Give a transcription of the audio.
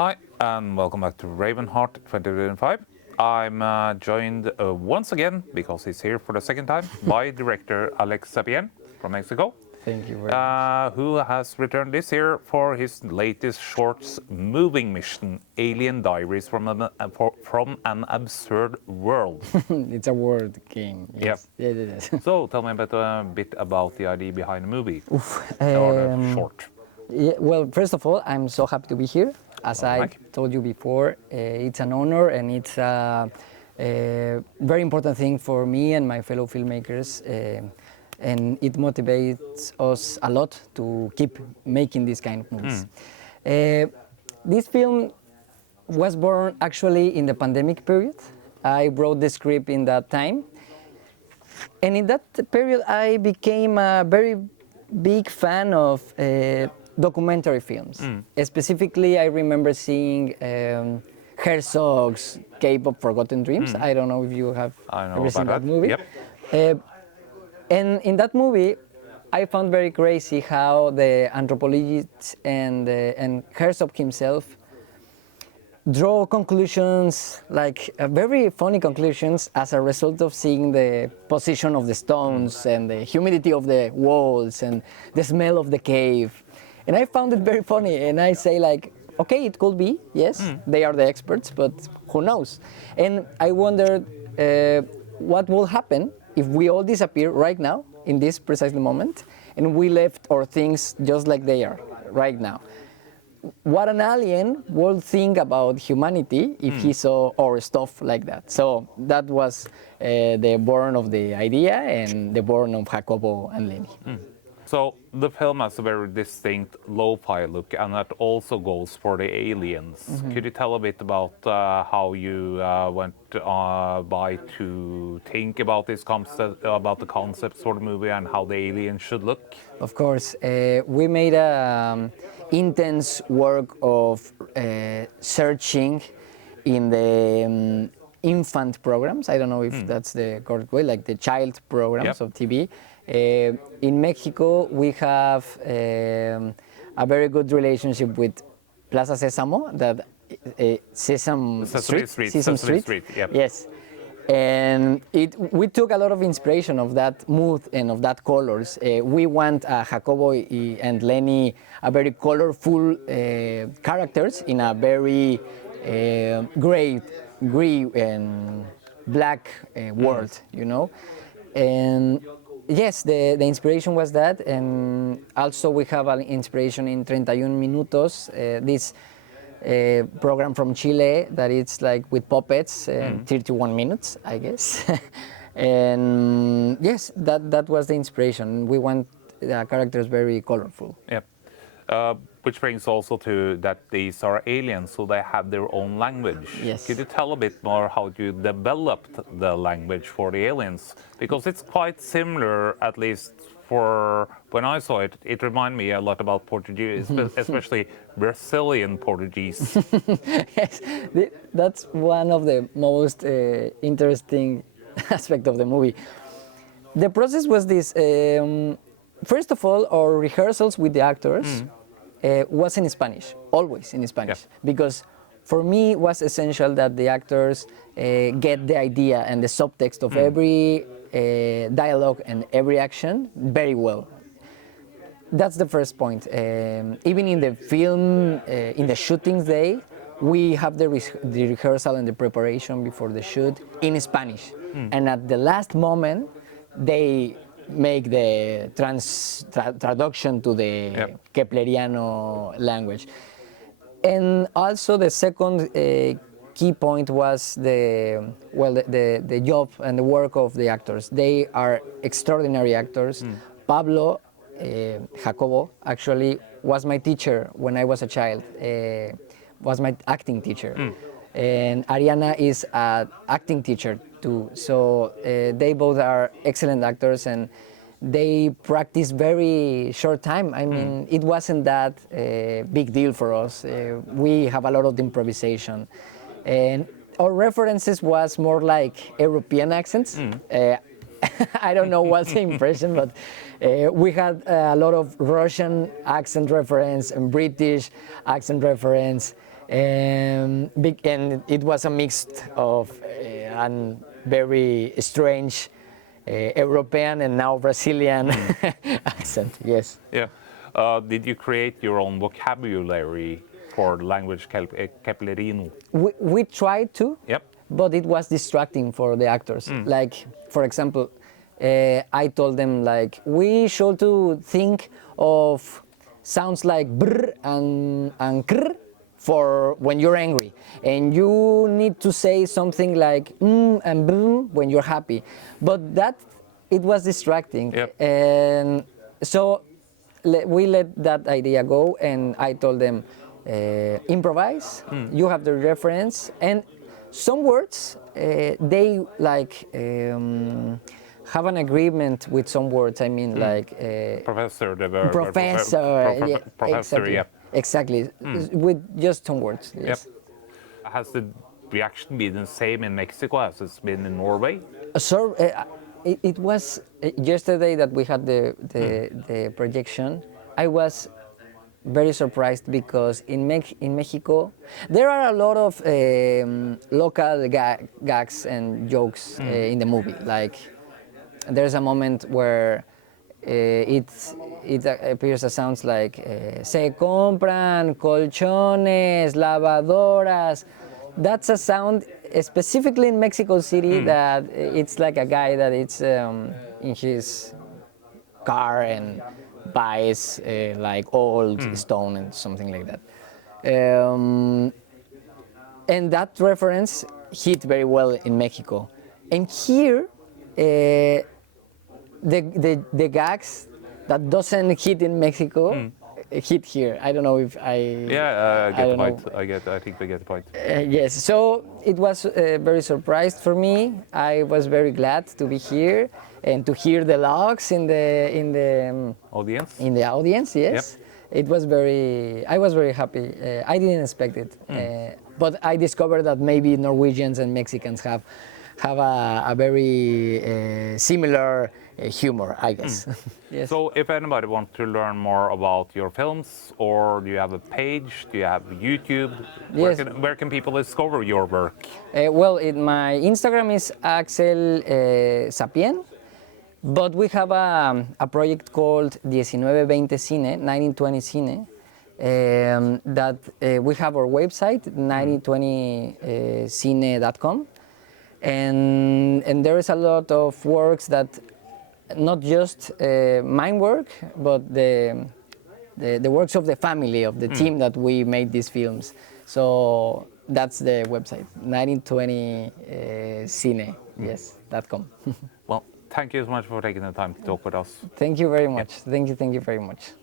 Hi, and welcome back to Ravenheart 2025. I'm joined once again, because he's here for the second time, by director Axel Zapién from Mexico. Thank you very much. Who has returned this year for his latest shorts moving mission, Alien Diaries from an Absurd World. It's a word game. Yes. Yep. Yes. So tell me a bit about the idea behind the movie, Oof, or the short. Yeah, well, first of all, I'm so happy to be here. As I told you before, it's an honor and it's a very important thing for me and my fellow filmmakers. And it motivates us a lot to keep making these kind of movies. This film was born actually in the pandemic period. I wrote the script in that time. And in that period, I became a very big fan of documentary films. Specifically, I remember seeing Herzog's Cape of Forgotten Dreams. I don't know if you have ever seen that movie. Yep. And in that movie, I found very crazy how the anthropologist and Herzog himself draw conclusions, like very funny conclusions, as a result of seeing the position of the stones and the humidity of the walls and the smell of the cave. And I found it very funny, and I say like, okay, it could be, yes, they are the experts, but who knows? And I wondered what will happen if we all disappear right now, in this precise moment, and we left our things just like they are right now. What an alien would think about humanity if he saw our stuff like that. So that was the born of the idea and the born of Jacobo and Lenny. So the film has a very distinct lo-fi look, and that also goes for the aliens. Could you tell a bit about how you went by to think about this concept, about the concepts for the movie, and how the aliens should look? Of course, we made a intense work of searching in the infant programs. I don't know if that's the correct way, like the child programs of TV. In Mexico, we have a very good relationship with Plaza Sésamo, that Sesame Street. Yep. Yes. And we took a lot of inspiration of that mood and of that colors. We want Jacobo and Lenny a very colorful characters in a very gray and black world, you know. And yes, the inspiration was that, and also we have an inspiration in 31 Minutos, this program from Chile that it's like with puppets, 31 minutes, I guess. And yes, that was the inspiration. We want the characters very colorful. Yep. Which brings also to that these are aliens, so they have their own language. Yes. Could you tell a bit more how you developed the language for the aliens? Because it's quite similar, at least for when I saw it. It reminded me a lot about Portuguese, especially Brazilian Portuguese. Yes, that's one of the most interesting aspects of the movie. The process was this. First of all, our rehearsals with the actors was in Spanish, always in Spanish, because for me it was essential that the actors get the idea and the subtext of every dialogue and every action very well. That's the first point. Even in the film, in the shooting day, we have the rehearsal and the preparation before the shoot in Spanish. And at the last moment, they make the traduction to the Kepleriano language. And also the second key point was the job and the work of the actors. They are extraordinary actors. Pablo, Jacobo, actually was my teacher when I was a child, was my acting teacher. And Ariana is an acting teacher too. So they both are excellent actors, and they practice very short time. I mean, it wasn't that big deal for us. We have a lot of improvisation. And our references was more like European accents. I don't know what's the impression, but we had a lot of Russian accent reference and British accent reference. And it was a mix of a very strange European and now Brazilian accent. Yes. Yeah. Did you create your own vocabulary for the language Capilerino? We tried to, Yep. but it was distracting for the actors. Like, for example, I told them like we should to think of sounds like brr and krr for when you're angry, and you need to say something like and brr when you're happy. But that it was distracting, Yep. and so we let that idea go, and I told them improvise. You have the reference, and some words they like have an agreement with some words. I mean, like Professor. professor, yeah, Professor. exactly, Yep. exactly, with just some words. Yes. Yep. Has the reaction been the same in Mexico as it's been in Norway? So it was yesterday that we had the projection. I was very surprised because in Mexico there are a lot of local gags and jokes in the movie. Like there's a moment where it appears as sounds like se compran colchones, lavadoras. That's a sound specifically in Mexico City that it's like a guy that it's in his car and buys like old stone and something like that. And that reference hit very well in Mexico. And here, the gags that doesn't hit in Mexico hit here. I don't know if I. Yeah, I get the don't point. know. I think we get the point. Yes, so it was very surprised for me. I was very glad to be here and to hear the logs in the Audience? in the audience. Yes, it was very. I was very happy. I didn't expect it, but I discovered that maybe Norwegians and Mexicans have a very similar humor, I guess. Yes. So if anybody wants to learn more about your films, or do you have a page, do you have YouTube? Yes. Where can people discover your work? Well, my Instagram is Axel Zapién, but we have a project called 1920 Cine, 1920 Cine, that we have our website, 1920cine.com, and there is a lot of works that, not just mine work, but the works of the family, of the team that we made these films. So that's the website, 1920cine, yes.com. Well, thank you so much for taking the time to talk with us. Thank you very much. Thank you very much.